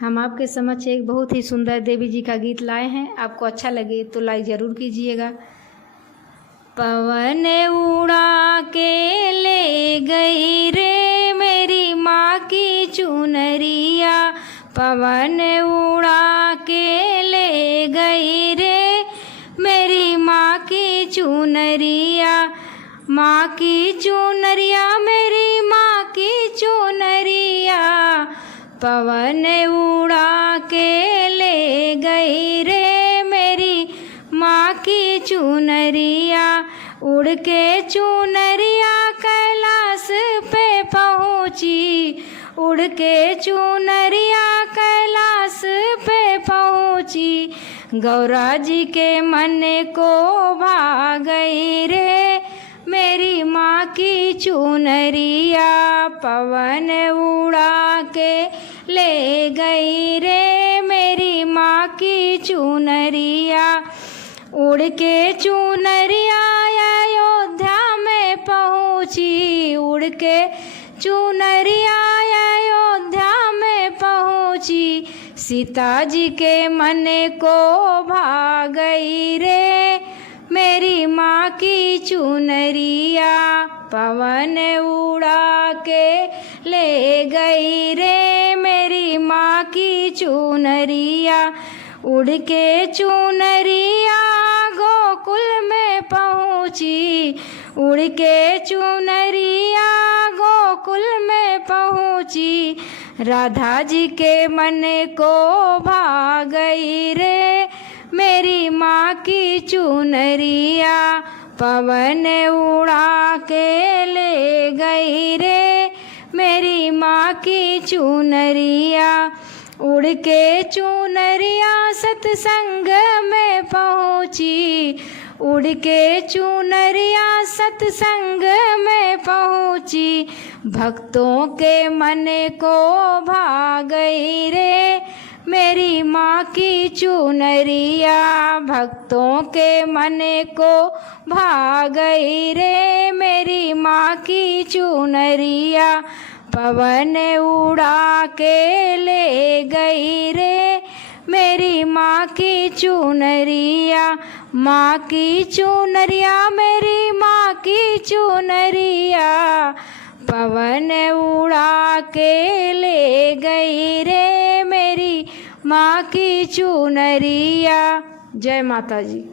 हम आपके समक्ष एक बहुत ही सुंदर देवी जी का गीत लाए हैं। आपको अच्छा लगे तो लाइक ज़रूर कीजिएगा। पवन उड़ा के ले गई रे मेरी माँ की चुनरिया, पवन उड़ा के ले गई रे मेरी माँ की चुनरिया, माँ की चुनरिया मेरी माँ की चुनरिया, पवन उड़ा के ले गई रे मेरी माँ की चुनरिया। उड़ के चुनरिया कैलाश पे पहुँची, उड़ के चुनरिया कैलाश पे पहुँची, गौरा जी के मन को भा गई रे मेरी माँ की चुनरिया, पवन उड़ा के ले गई रे मेरी माँ की चुनरिया। उड़ के चुनरिया अयोध्या में पहुँची, उड़ के चुनरिया अयोध्या में पहुँची, सीता जी के मन को भा गई रे मेरी माँ की चुनरिया, पवन उड़ा के ले गई रे मेरी माँ की चुनरिया। उड़ के चुनरिया गोकुल में पहुँची, उड़ के चुनरिया गोकुल में पहुँची, राधा जी के मन को भा गई रे मेरी माँ की चुनरिया, पवन उड़ा के ले गई रे मेरी माँ की चुनरिया। उड़ के चुनरिया सत्संग में पहुँची, उड़ के चुनरिया सत्संग में पहुँची, भक्तों के मन को भा गई रे मेरी माँ की चुनरिया, भक्तों के मन को भा गई रे मेरी माँ की चुनरिया, पवन उड़ा के ले गई रे मेरी माँ की चुनरिया, माँ की चुनरिया मेरी माँ की चुनरिया, पवन उड़ा के ले गई रे मेरी माँ की चुनरिया। जय माता जी।